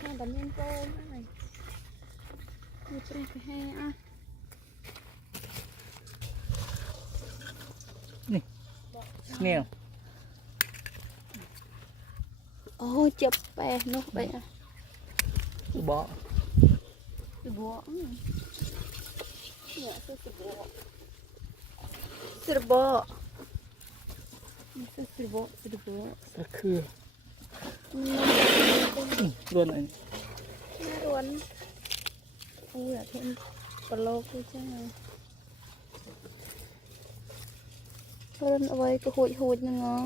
ทางตะเมียนโกงอะไรมีเปรย์ไปให้อ่ะนี่เนี่ยโอ้จับแปะนกไปอ่ะบ่สบัวเนี่ยคือสบัวสบัวนี่คือสบัวสบัว สะคือล้วนอัน น่าร้อนอู้อยากเห็นปลาโลกด้วยจ้าร้อนเอาไว้ก็หุยนึงเนาะ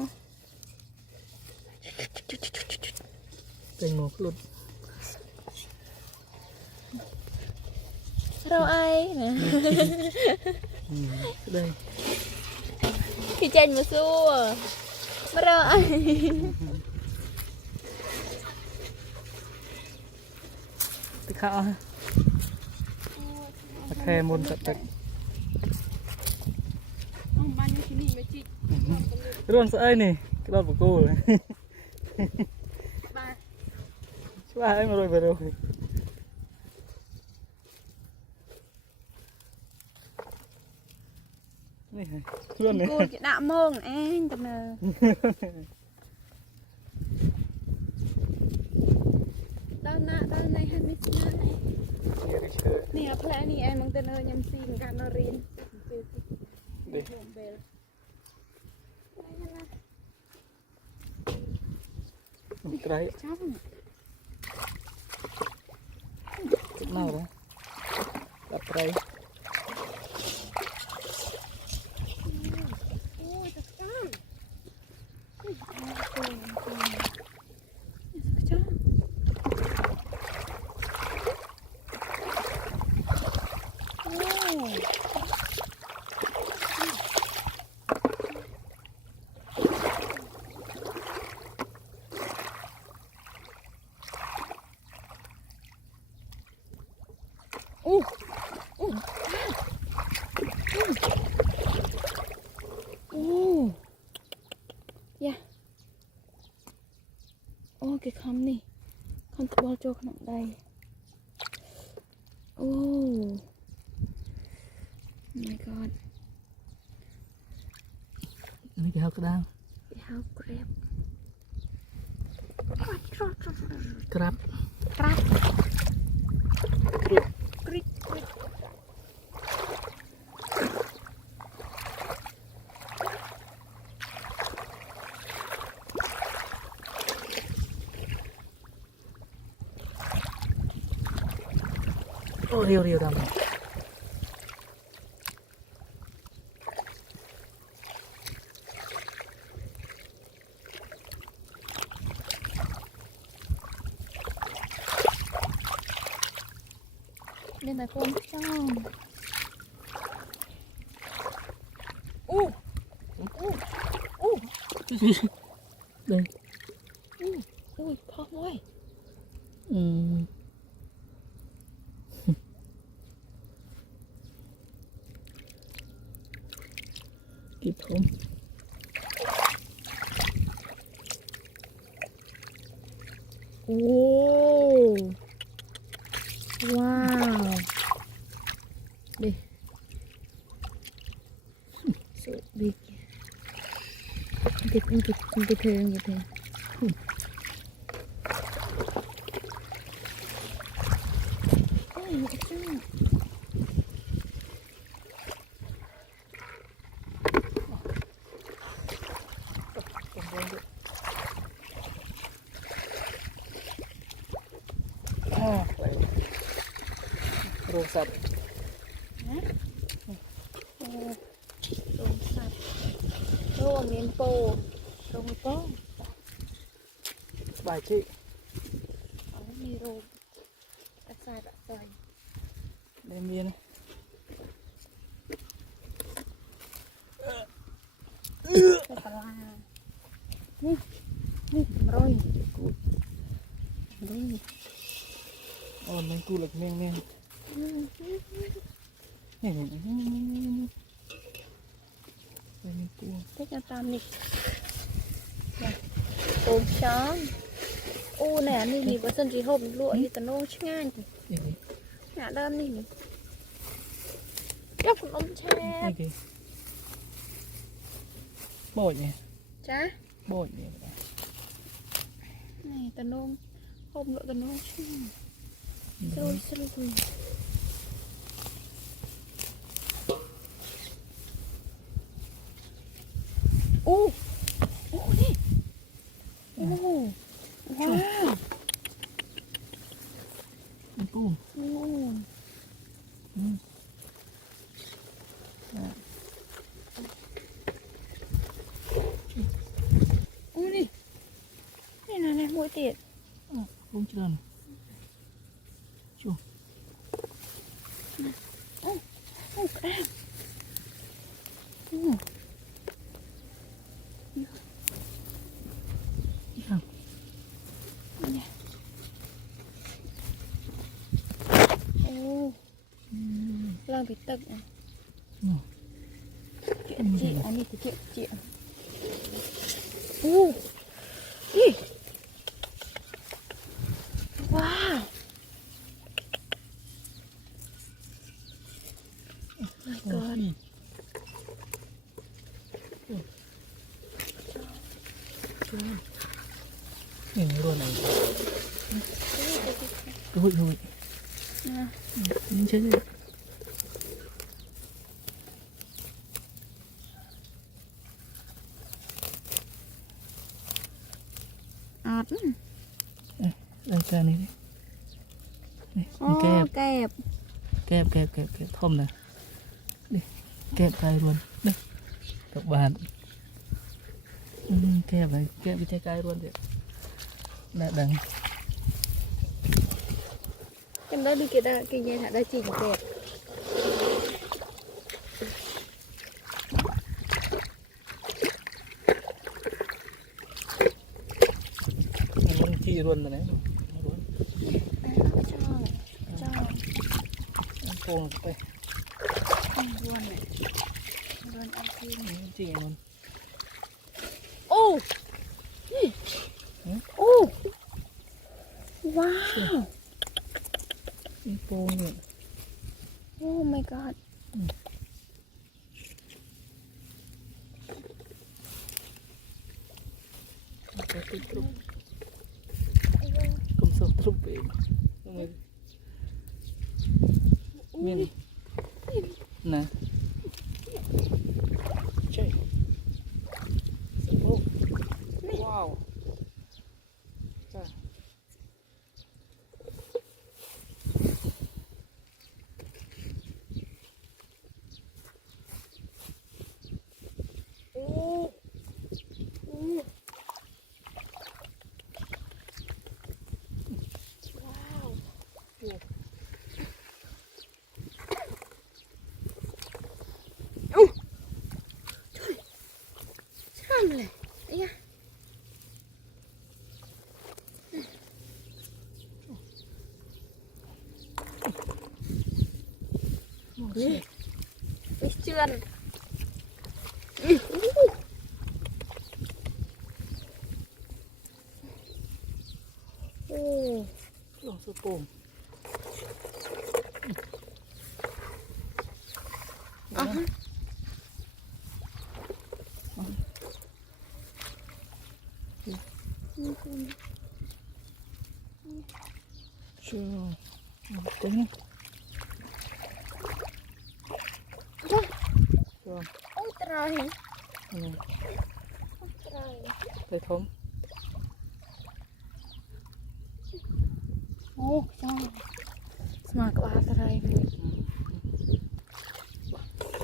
เป็นหมูหลุด เราไอ้นะ ได้ พี่เจนมาสู้มาเราไอ้ ตะข้าวตะแคร์มนสัตว์ตะ บ้านนี้ที่นี่ไม่จิ ร่วนสะไอ้นี่กระโดดปะกูเลย บ้าน ช่วยไอ้มาโรยไปโรยนี่ร่วนเนี่ย กูจะด่าโมงเองจำเนอด้านหน้าด้านในฮันมิสนาเนี่ยแผลนี่เองมึงจะเนยยำซีนการนรินดิ เบลไกร ชอบ เน่าเลยตับไกร โอ้ยจะจ้าโอ้กี่คำนี่คำตะบอลโจขนาดใดโอ้ my god นี่จะเอากระด้าง how grab ครับ ครับกริ๊กกริ๊กโอ้เรียวดำเล่นแต่คนจ้องอู้เลย อุ้ยพ่อมวย กิบผม โอ้ว้าวดิ so big มันเทิงโอ้ยมันจะจ้าโรสัตว์ โอ้ลงสัตว์โอ้เมียนโปลงโป้ สบายชิ อ๋อมีโรมกระสายใส่ เดมีน ใส่ปลานี่โรยนี่ อ๋อมันกูหลักเมียงนี่เป็นกู ก็จะตามนี่โอมช้อน ô nèนี่ว่าสันจีหอบลวกอยู่ตะโนช่างาน นี่ดิ หาเดิมนี่แล้วคุณอมแช่ นี่ดิโบดเนี่ย จ้ะ โบดเนี่ย นี่ตะโนหอบลวกตะโนช่างสรุปสรุปโอ้โอ้นี่โอ้ว้าว มันปู โอ้ โอ้นี่นี่นะนะมวยเตียด ปูเจริญชู โอ้กระด้างโอ้ ยัง เนี่ยโอ้ลองไปตึกอ่ะเจี๋ยจีอันนี้จะเจี๋ยจีโอ้นี่ว้าวก่อน นี่รัวไหนดูดู นะ นี่ใช่ไหม อาด รายการนี้นี่ อ๋อ แก้บ แก็บ แก้บท่อมนะนี่แก้บไก่รวนนี่กับบานแก้บอะไรแก้บวิจัยไก่รวนเด็ดน่าดัง Trong đó đi kia đã kia nhà thả đã chỉnh đẹp. มันที่รวนตัวไหน Cho โป่งไป luôn này. Luôn ăn thêm. จีมัน Ô. Ô. Wow. โป่งเนี่ย Oh my god. กุมศพทุบเองมีนนะใช่โอ้ว้าวจ้า Ô. Wow. Trời này, đấy à. Nè, biết chưa? Ô, ลองสู้โป่ง à ha. ชื่อเจ๋งนะ Thôi, ชื่อ ôi trời, อะไร ôi trời. ไปท้อง Ô, trời. Mà có ba trời này.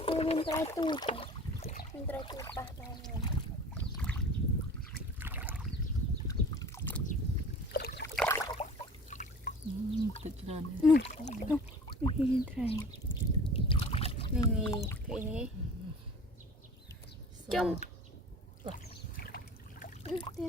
Ôi, mình trai tụt à. Mình trai tụt ba trời này. ติดจาน Nụ, nụ, mình trai. Này, cái này. Trong. Đây đây.